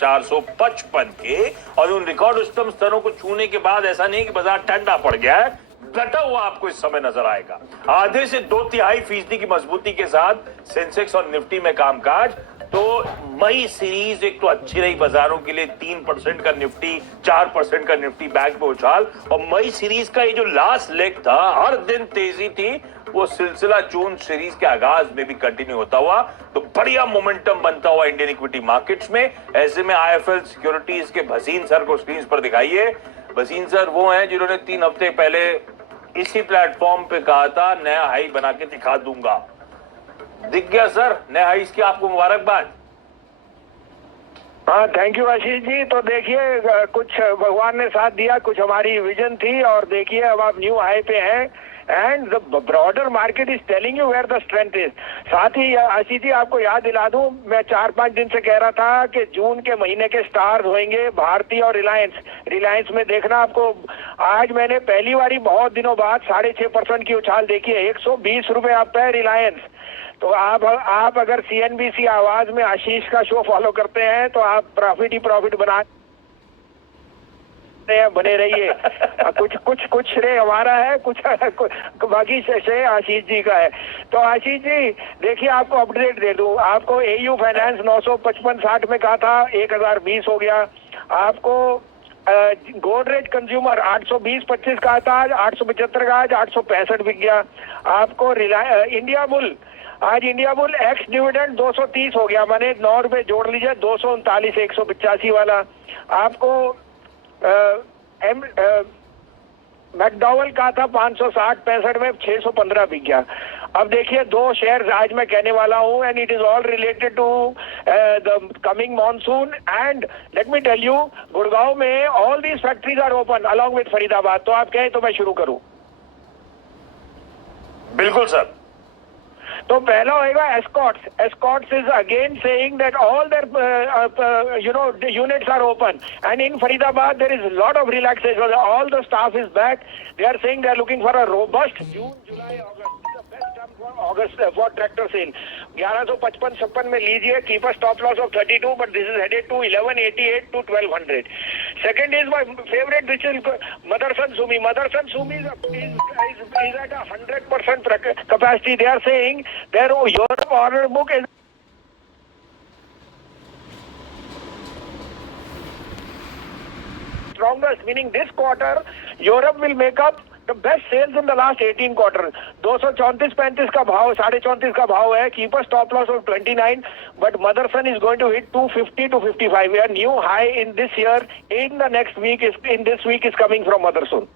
455 के, और उन रिकॉर्ड उच्चतम स्तरों को छूने के बाद ऐसा नहीं कि बाजार ठंडा पड़ गया है, घटा हुआ आपको इस समय नजर आएगा। आधे से 2/3% की मजबूती के साथ सेंसेक्स और निफ्टी में कामकाज। तो मई सीरीज एक तो अच्छी रही बाजारों के लिए, 3% का निफ्टी, 4% का निफ्टी बैंक में उछाल, और मई सीरीज का ये जो लास्ट लेग था, हर दिन तेजी थी, वो सिलसिला जून सीरीज के आगाज में भी कंटिन्यू होता हुआ, तो बढ़िया मोमेंटम बनता हुआ इंडियन इक्विटी मार्केट्स में। ऐसे में आईएफएल सिक्योरिटीज के भसीन सर को स्क्रीन पर दिखाइए। भसीन सर वो हैं जिन्होंने 3 हफ्ते पहले इसी प्लेटफॉर्म पे कहा था नया हाई बना के दिखा दूंगा। दिख गया सर नया हाई, इसकी आपको मुबारकबाद। हाँ, थैंक यू आशीष जी। तो देखिए, कुछ भगवान ने साथ दिया, कुछ हमारी विजन थी, और देखिए अब आप न्यू हाई पे हैं, and the broader market is telling you where the strength is. साथ ही आशीष जी आपको याद दिला दूं, मैं 4-5 दिन से कह रहा था कि जून के महीने के स्टार्स होंगे भारतीय और रिलायंस में देखना आपको। आज मैंने पहली बारी बहुत दिनों बाद 6.5% की उछाल देखी है, 120 रुपए आप पे रिलायंस। तो आप अगर सीएनबीसी आवाज में आशीष का शो फॉलो करते हैं तो आप प्रॉफिट ही प्रॉफिट बने रहिए। कुछ श्रेय हमारा है, कुछ बाकी श्रेय आशीष जी का है। तो आशीष जी देखिए, आपको अपडेट दे दूं, आपको एयू फाइनेंस 955.60 में कहा था, 1020 हो गया। आपको गोदरेज कंज्यूमर 820.25 कहा था, आज 875 का, आज 865 बिक गया। आपको इंडिया बुल, आज इंडिया बुल एक्स डिविडेंड 230 हो गया, माने 9 रुपए जोड़ लीजिए, 239 185 वाला। आपको मैकडॉवल का था 560-65 में, 615 बिक गया। अब देखिए 2 शेयर आज मैं कहने वाला हूं, and it is all related to the coming monsoon. And let me tell you, Gurgaon में all these factories are open along with Faridabad. तो आप कहें तो मैं शुरू करूं? बिल्कुल सर। तो पहला होगा Escorts. Escorts is again saying that all their units are open, and in Faridabad there is a lot of relaxation. All the staff is back. They are saying they are looking for a robust June, July, August. This is the best time for August for tractor sale. 1155-56 में लीजिए, keep a stop loss of 32, but this is headed to 1188 to 1200. Second is my favorite, which is Motherson Sumi. Motherson Sumi is at 100% capacity. They are saying their Europe order book is strongest, meaning this quarter Europe will make up the best sales in the last 18 quarters. 234-35 का भाव, 34.5 का भाव है, keep a stop loss of 29, but Motherson is going to hit 250 to 55. We are new high in this year. In the next week in this week is coming from Motherson.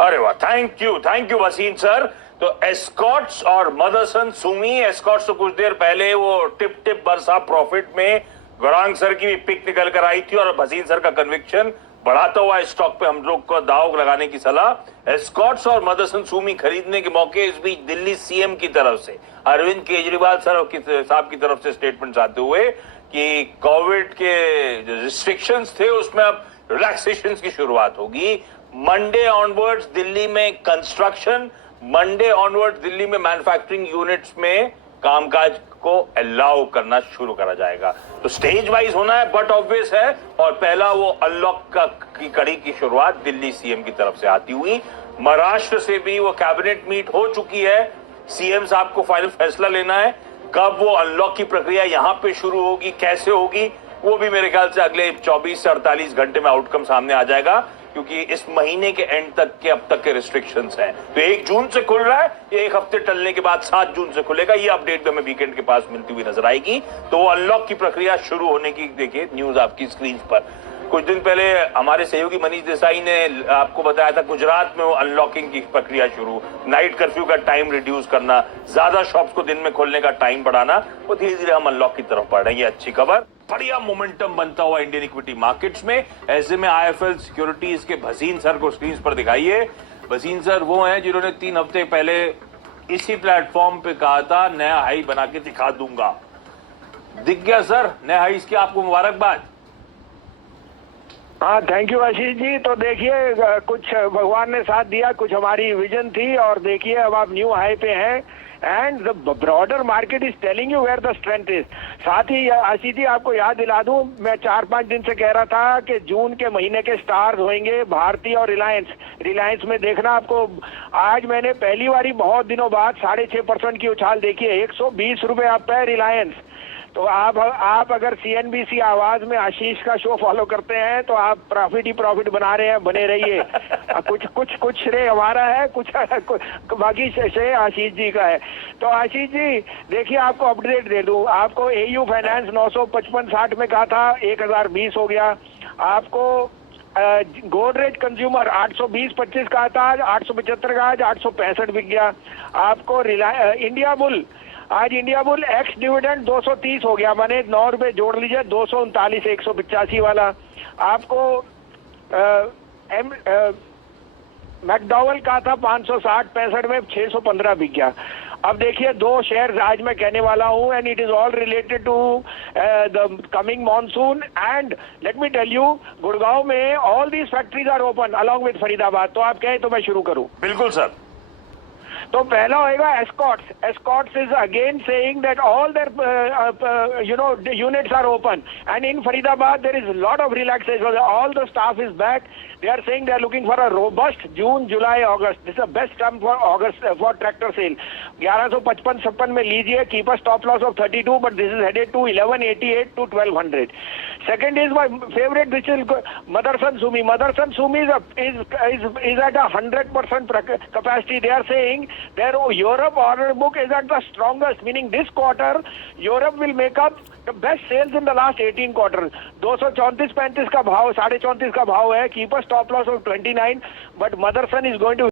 अरे वाह, thank you Wasim sir. तो Escorts और Motherson Sumi, Escorts तो कुछ देर पहले वो tip बरसा profit में, गौरांग सर की भी पिक निकल कर आई थी, और वसीम सर का कन्विक्शन बढ़ाता हुआ स्टॉक पे हम लोग को दाव लगाने की सलाह। एस्कॉर्ट्स और मदरसन सुमी खरीदने के मौके इस बीच दिल्ली सीएम की तरफ से, अरविंद केजरीवाल साहब की तरफ से स्टेटमेंट आते हुए कि कोविड के जो रिस्ट्रिक्शंस थे उसमें अब रिलैक्सेशन की शुरुआत होगी। मंडे ऑनवर्ड्स दिल्ली में कंस्ट्रक्शन, मंडे ऑनवर्ड्स दिल्ली में मैन्युफैक्चरिंग यूनिट्स में कामकाज को अलाउ करना शुरू करा जाएगा। तो स्टेज वाइज होना है, बट ऑब्वियस है। और पहला वो अनलॉक की कड़ी की शुरुआत दिल्ली सीएम की तरफ से आती हुई। महाराष्ट्र से भी वो कैबिनेट मीट हो चुकी है, सीएम साहब को फाइनल फैसला लेना है। कब वो अनलॉक की प्रक्रिया यहां पे शुरू होगी, कैसे होगी, वो भी मेरे ख्याल से अगले 24 से 48 घंटे में आउटकम सामने आ जाएगा, क्योंकि इस महीने के एंड तक के अब तक के रिस्ट्रिक्शंस हैं। तो 1 जून से खुल रहा है, ये 1 हफ्ते टलने के बाद 7 जून से खुलेगा। ये अपडेट भी हमें वीकेंड के पास मिलती हुई नजर आएगी। तो वो अनलॉक की प्रक्रिया शुरू होने की देखिए न्यूज आपकी स्क्रीन पर। कुछ दिन पहले हमारे सहयोगी मनीष देसाई ने आपको बताया था, गुजरात में वो अनलॉकिंग की प्रक्रिया शुरू, नाइट कर्फ्यू का टाइम रिड्यूस करना, ज्यादा शॉप्स को दिन में खोलने का टाइम बढ़ाना, वो धीरे धीरे हम अनलॉक की तरफ बढ़ रहे हैं। ये अच्छी खबर, बढ़िया मोमेंटम बनता हुआ इंडियन इक्विटी मार्केट्स में। ऐसे में आईएफएल सिक्योरिटीज के भसीन सर को स्क्रीन पर दिखाइए। भसीन सर वो हैं जिन्होंने 3 हफ्ते पहले इसी प्लेटफॉर्म पे कहा था नया हाई बना के दिखा दूंगा। दिख गया सर नया हाई, इसकी आपको मुबारकबाद। हाँ, थैंक यू आशीष जी। तो देखिए, कुछ भगवान ने साथ दिया, कुछ हमारी विजन थी, और देखिए अब आप न्यू हाई पे हैं, and the broader market is telling you where the strength is. साथ ही आशीष जी आपको याद दिला दूं, मैं 4-5 दिन से कह रहा था कि जून के महीने के स्टार्स होंगे भारती और रिलायंस में देखना आपको। आज मैंने पहली बारी बहुत दिनों बाद 6.5% की उछाल देखी है, 120 रुपए आप पे रिलायंस। तो आप अगर सीएनबीसी आवाज में आशीष का शो फॉलो करते हैं तो आप प्रॉफिट ही प्रॉफिट बना रहे हैं, बने रहिए। कुछ श्रेय हमारा है, कुछ बाकी श्रेय आशीष जी का है। तो आशीष जी देखिए, आपको अपडेट दे दूं, आपको एयू फाइनेंस 955.60 में कहा था, 1020 हो गया। आपको गोदरेज कंज्यूमर 820.25 कहा था, आज 875 का, आज 865 बिक गया। आपको इंडिया बुल, आज इंडिया बुल एक्स डिविडेंड 230 हो गया, माने 9 रुपए जोड़ लीजिए, 239 185 वाला। आपको मैकडॉवल का था 560-65 में, 615 बिक गया। अब देखिए 2 शेयर आज मैं कहने वाला हूं, and it is all related to the coming monsoon. And let me tell you, Gurgaon में all these factories are open along with Faridabad. तो आप कहें तो मैं शुरू करूं? बिल्कुल सर। तो पहला होएगा Escorts. Escorts is again saying that all their units are open, and in Faridabad there is a lot of relaxation. All the staff is back. They are saying they are looking for a robust June, July, August. This is the best time for August for tractor sale. 1155-56 में लीजिए, keep a stop loss of 32, but this is headed to 1188 to 1200. Second is my favorite, which is Motherson Sumi. Motherson Sumi is at 100% capacity. They are saying their Europe order book is at the strongest, meaning this quarter Europe will make up the best sales in the last 18 quarters. 234-35 का भाव, 34.5 का भाव है, keep a stop loss of 29, but Motherson is going to